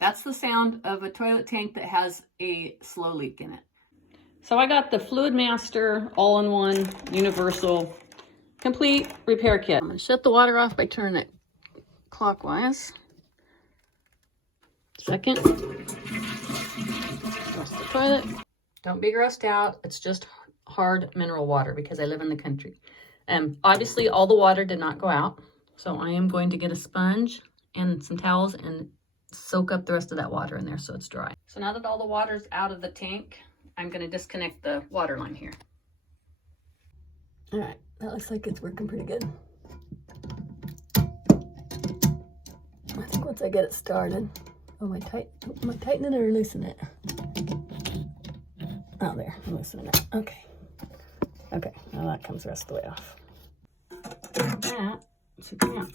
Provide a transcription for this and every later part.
That's the sound of a toilet tank that has a slow leak in it. So I got the Fluid Master all-in-one universal complete repair kit. I'm gonna shut the water off by turning it clockwise. Second, flush the toilet. Don't be grossed out. It's just hard mineral water because I live in the country. Obviously all the water did not go out. So I am going to get a sponge and some towels and soak up the rest of that water in there so it's dry. So now that all the water's out of the tank, I'm going to disconnect the water line here. All right, that looks like it's working pretty good. I think once I get it started, am I tightening it or loosen it? Oh, there, I'm loosening it. Okay. Okay, now that comes the rest of the way off. That, so come on.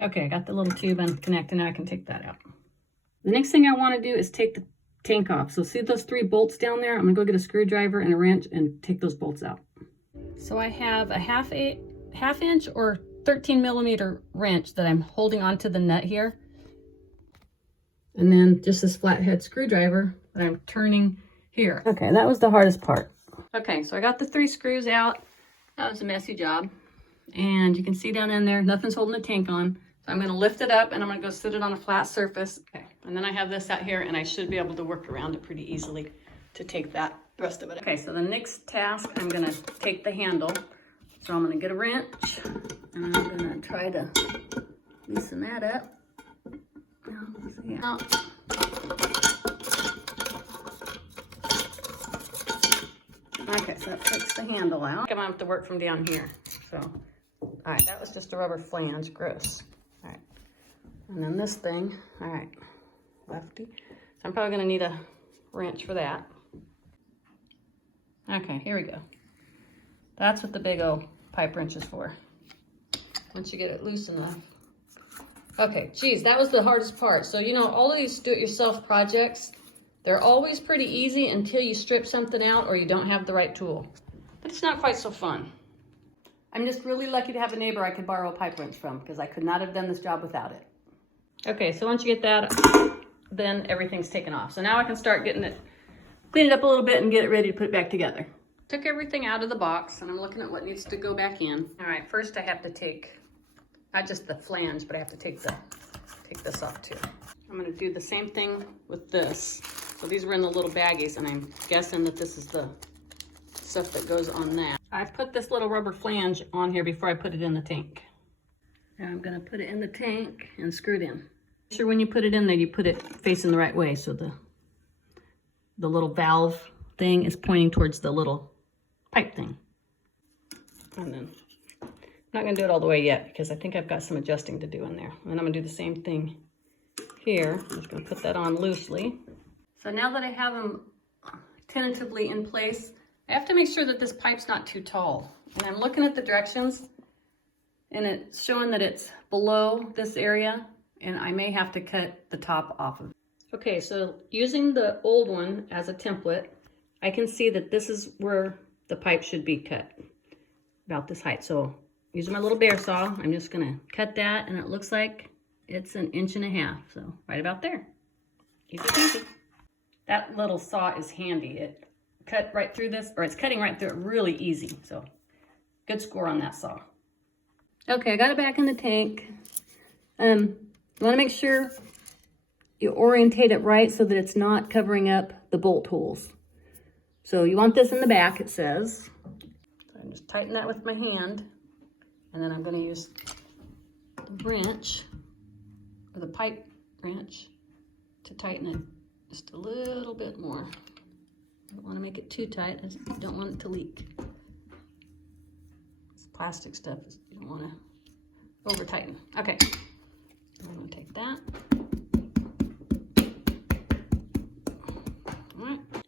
Okay, I got the little tube unconnected, now I can take that out. The next thing I want to do is take the tank off. So see those 3 bolts down there? I'm gonna go get a screwdriver and a wrench and take those bolts out. So I have a half inch or 13 millimeter wrench that I'm holding onto the nut here. And then just this flathead screwdriver that I'm turning here. Okay, that was the hardest part. Okay, so I got the 3 screws out. That was a messy job. And you can see down in there, nothing's holding the tank on. So I'm gonna lift it up and I'm gonna go sit it on a flat surface. Okay, and then I have this out here and I should be able to work around it pretty easily to take the rest of it. Okay, so the next task, I'm gonna take the handle. So I'm gonna get a wrench and I'm gonna try to loosen that up. Now, okay, so that takes the handle out. I'm gonna have to work from down here. So, all right, that was just a rubber flange, gross. All right, and then this thing, all right, lefty. So I'm probably gonna need a wrench for that. Okay, here we go. That's what the big old pipe wrench is for. Once you get it loose enough. Okay, geez, that was the hardest part. So, you know, all of these do-it-yourself projects, they're always pretty easy until you strip something out or you don't have the right tool. But it's not quite so fun. I'm just really lucky to have a neighbor I could borrow a pipe wrench from because I could not have done this job without it. Okay, so once you get that, then everything's taken off. So now I can start getting it, clean it up a little bit and get it ready to put it back together. Took everything out of the box and I'm looking at what needs to go back in. All right, first I have to take, not just the flange, but I have to take this off too. I'm gonna do the same thing with this. So these were in the little baggies and I'm guessing that this is the stuff that goes on that. I put this little rubber flange on here before I put it in the tank. Now I'm gonna put it in the tank and screw it in. Make sure when you put it in there, you put it facing the right way so the little valve thing is pointing towards the little pipe thing. And then, I'm not gonna do it all the way yet because I think I've got some adjusting to do in there. And then I'm gonna do the same thing here. I'm just gonna put that on loosely. So now that I have them tentatively in place, I have to make sure that this pipe's not too tall. And I'm looking at the directions and it's showing that it's below this area and I may have to cut the top off of it. Okay, so using the old one as a template, I can see that this is where the pipe should be cut, about this height. So using my little bear saw, I'm just gonna cut that and it looks like it's 1.5 inches. So right about there, easy peasy. That little saw is handy. It cut right through this, or it's cutting right through it really easy. So good score on that saw. Okay, I got it back in the tank. You wanna make sure you orientate it right so that it's not covering up the bolt holes. So you want this in the back, it says. So I'm just tighten that with my hand. And then I'm gonna use the wrench, or the pipe wrench, to tighten it just a little bit more. I don't wanna make it too tight, I don't want it to leak. This plastic stuff, you don't wanna over tighten. Okay, I'm gonna take that.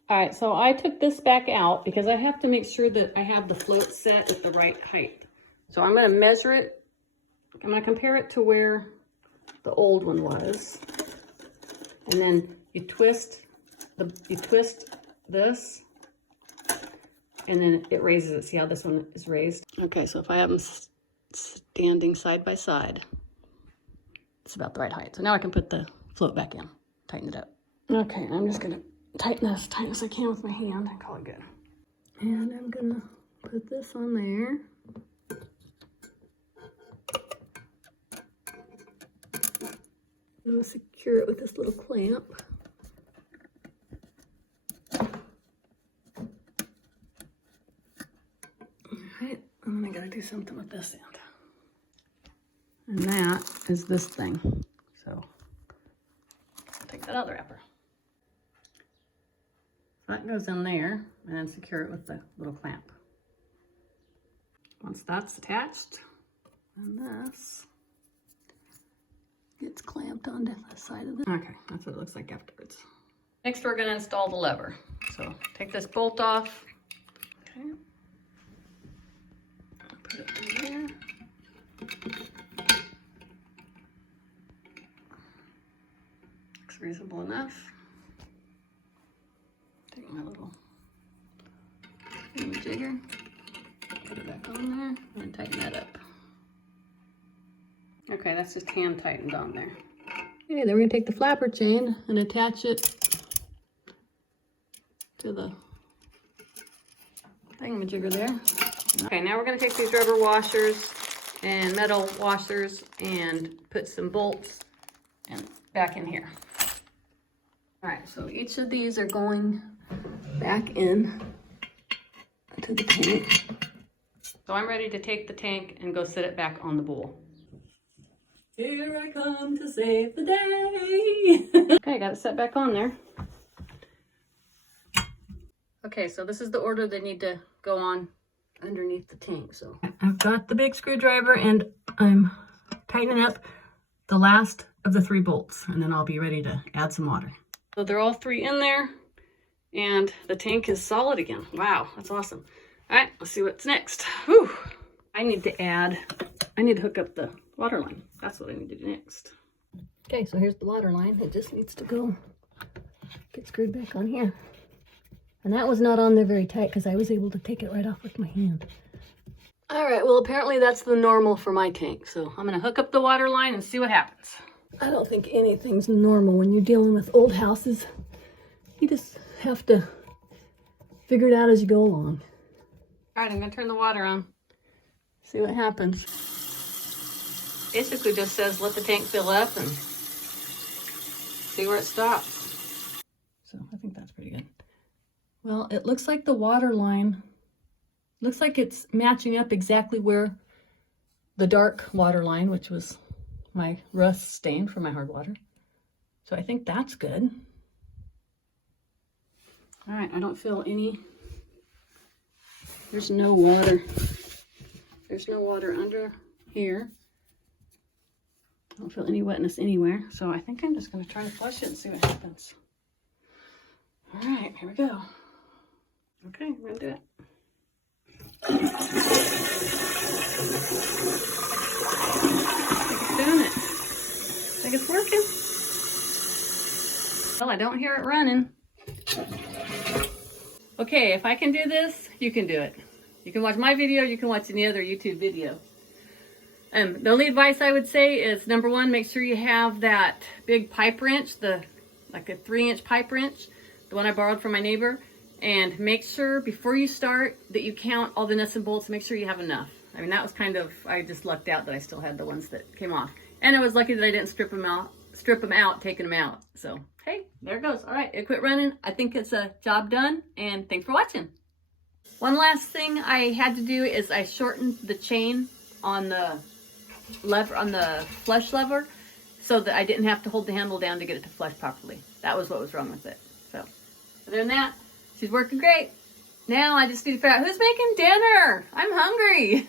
All right, so I took this back out because I have to make sure that I have the float set at the right height. So I'm gonna measure it. I'm gonna compare it to where the old one was. And then you twist this, and then it raises it. See how this one is raised? Okay, so if I have them standing side by side, It's about the right height. So now I can put the float back in, tighten it up. Okay, I'm just gonna tighten this as tight as I can with my hand and call it good. And I'm gonna put this on there. I'm gonna secure it with this little clamp. Alright, and then I gotta do something with this end. And that is this thing. So I'll take that other wrapper. So that goes in there, and then secure it with the little clamp. Once that's attached, and this gets clamped onto the side of it. Okay, that's what it looks like afterwards. Next, we're gonna install the lever. So take this bolt off. Okay. Put it in there. Looks reasonable enough. Take my little jigger, put it back on there, and tighten that up. Okay, that's just hand tightened on there. Okay, then we're gonna take the flapper chain and attach it to the thingamajigger there. Okay, now we're gonna take these rubber washers and metal washers and put some bolts and back in here. All right, so each of these are going back in to the tank. So I'm ready to take the tank and go sit it back on the bowl. Here I come to save the day. Okay, got it set back on there. Okay, so this is the order they need to go on underneath the tank. So I've got the big screwdriver and I'm tightening up the last of the 3 bolts, and then I'll be ready to add some water. So they're all 3 in there and the tank is solid again. Wow, that's awesome. All right, let's see what's next. Whew. I need to hook up the water line. That's what I need to do next. Okay, so here's the water line. It just needs to get screwed back on here. And that was not on there very tight because I was able to take it right off with my hand. All right, well, apparently that's the normal for my tank. So I'm gonna hook up the water line and see what happens. I don't think anything's normal when you're dealing with old houses. You just have to figure it out as you go along. All right, I'm gonna turn the water on. See what happens. Basically just says let the tank fill up and see where it stops. So I think that's pretty good. Well, it looks like the water line, looks like it's matching up exactly where the dark water line, which was my rust stain for my hard water. So I think that's good. All right, I don't feel any, there's no water. There's no water under here. I don't feel any wetness anywhere. So I think I'm just gonna try to flush it and see what happens. All right, here we go. Okay, we're gonna do it. I think it's doing it. I think it's working. Well, I don't hear it running. Okay, if I can do this, you can do it. You can watch my video, you can watch any other YouTube video. The only advice I would say is, number 1, make sure you have that big pipe wrench, like a 3-inch pipe wrench, the one I borrowed from my neighbor. And make sure before you start that you count all the nuts and bolts. Make sure you have enough. I mean, that was kind of, I just lucked out that I still had the ones that came off. And I was lucky that I didn't strip them out, taking them out. So, hey, there it goes. All right, it quit running. I think it's a job done, and thanks for watching. One last thing I had to do is I shortened the chain on the lever, on the flush lever, so that I didn't have to hold the handle down to get it to flush properly. That was what was wrong with it. So, other than that, she's working great. Now I just need to figure out who's making dinner. I'm hungry.